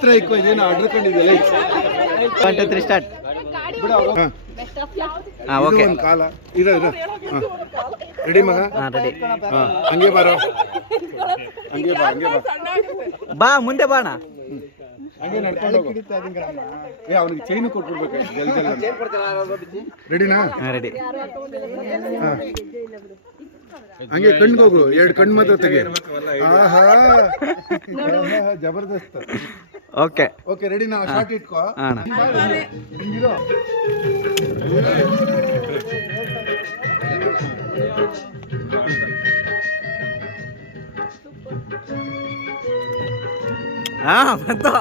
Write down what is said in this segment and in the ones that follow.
ಇದೇನು order ಕಂಡಿದ್ದಲ್ಲ 1 2 3 start okay ಒಂದು ಕಾಲ ಇರೋ ರೆಡಿ ಮಗ ರೆಡಿ ಹಂಗೆ ಬಾರೋ ಹಂಗೆ ಬಾ ಮುಂದೆ ಬಾಣ ಹಂಗೆ ನಡ್ಕೊಂಡು ಅವನಿಗೆ ಚೈನು ಕೊಟ್ಬಿಡ್ಬೇಕು ರೆಡಿನಾ ರೆಡಿ ಹಂಗೆ ಕಣ್ಗೋಗು 2 ಕಣ್ಣು ಮಾತ್ರ ತೆಗಿ ಆಹಾ ಜಬರ್ದಸ್ತ್ ಓಕೆ ಓಕೆ ರೆಡಿ ನಾ ಶಾರ್ಟ್ ಇಟ್ಕೋ ಹಿಂಗಿರೋ ಬಂತು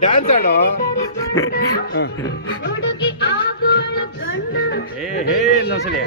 ಡ್ಯಾನ್ಸ್ ಆಡೋ ಇನ್ನೊಂದ್ಸಲಿ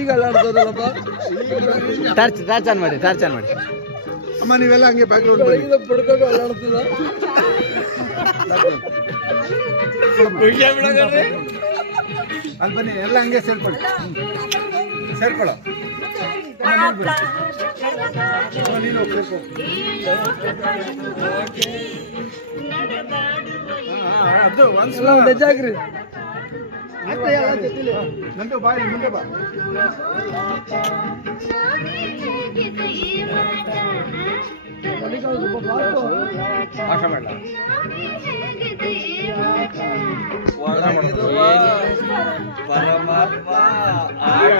ಈಗ ಟಾರ್ಚ್ ಆನ್ ಮಾಡಿ ಅಮ್ಮ ನೀವೆಲ್ಲ ಹಂಗೆ ಬ್ಯಾಕ್ಗ್ರೌಂಡ್ ಅಲ್ಲಿ ಬನ್ನಿ ಎಲ್ಲ ಹಂಗೆ ಸೇರ್ಕೊಳ್ಳೋ ನೀನು ಅದು ಒಂದ್ಸಲ ಜಾಗ್ರಿ ನಂದು ಬಾಯಿ ಮುಂದೆ ಬಾ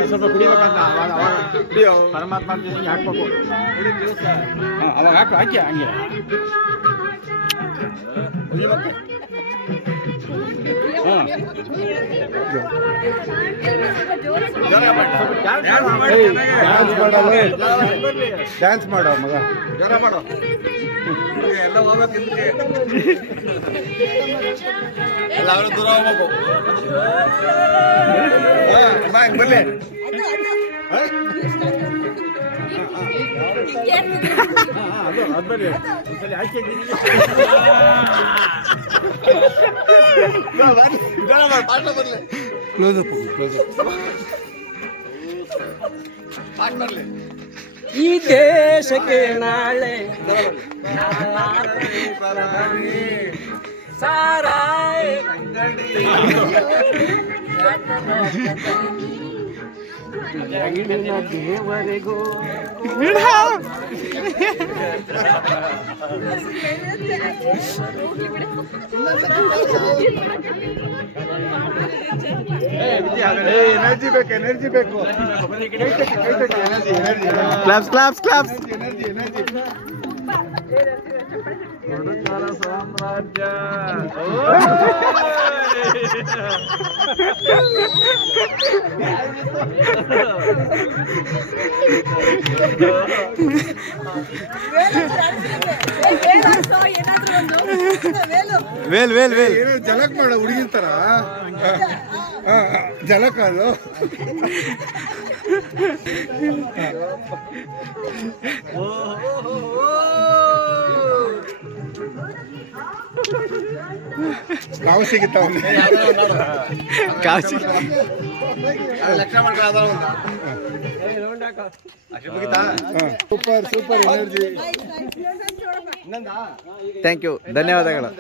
ಸ್ವಲ್ಪ ಕುಡಿಬೇಕಂತ ಪರಮಾತ್ಮ ಹಾಕ್ಬೇಕು ಅವಾಗ ಹಾಕಿ ಹಂಗೆ ಡ್ಯಾನ್ಸ್ ಮಾಡೋ ಮಗ ಜ್ವರ ಮಾಡೋ ಎಲ್ಲ ಹೋಗ್ಬೇಕು ಎಲ್ಲರೂ ದೂರ ಹೋಗ್ಬೇಕು ಬರ್ಲಿ ಈ ದೇಶಕ್ಕೆ ನಾಳೆ ಸಾರಾಯ್ ದೇವರಿಗೂ ಎನರ್ಜಿ ಬೇಕು ಕ್ಲಾಪ್ಸ್ ಎನರ್ಜಿ ಹುಡುಗರ ಸಾಮ್ರಾಜ್ಯ ವೇಲ್ ಏನೋ ಜಲಕ್ ಮಾಡ ಹುಡುಗಿರ್ತಾರ ಜಲಕ್ ಅದು ಕಾವು ಸಿಗುತ್ತಾವ ಸೂಪರ್ ಎನರ್ಜಿ ಥ್ಯಾಂಕ್ ಯು ಧನ್ಯವಾದಗಳು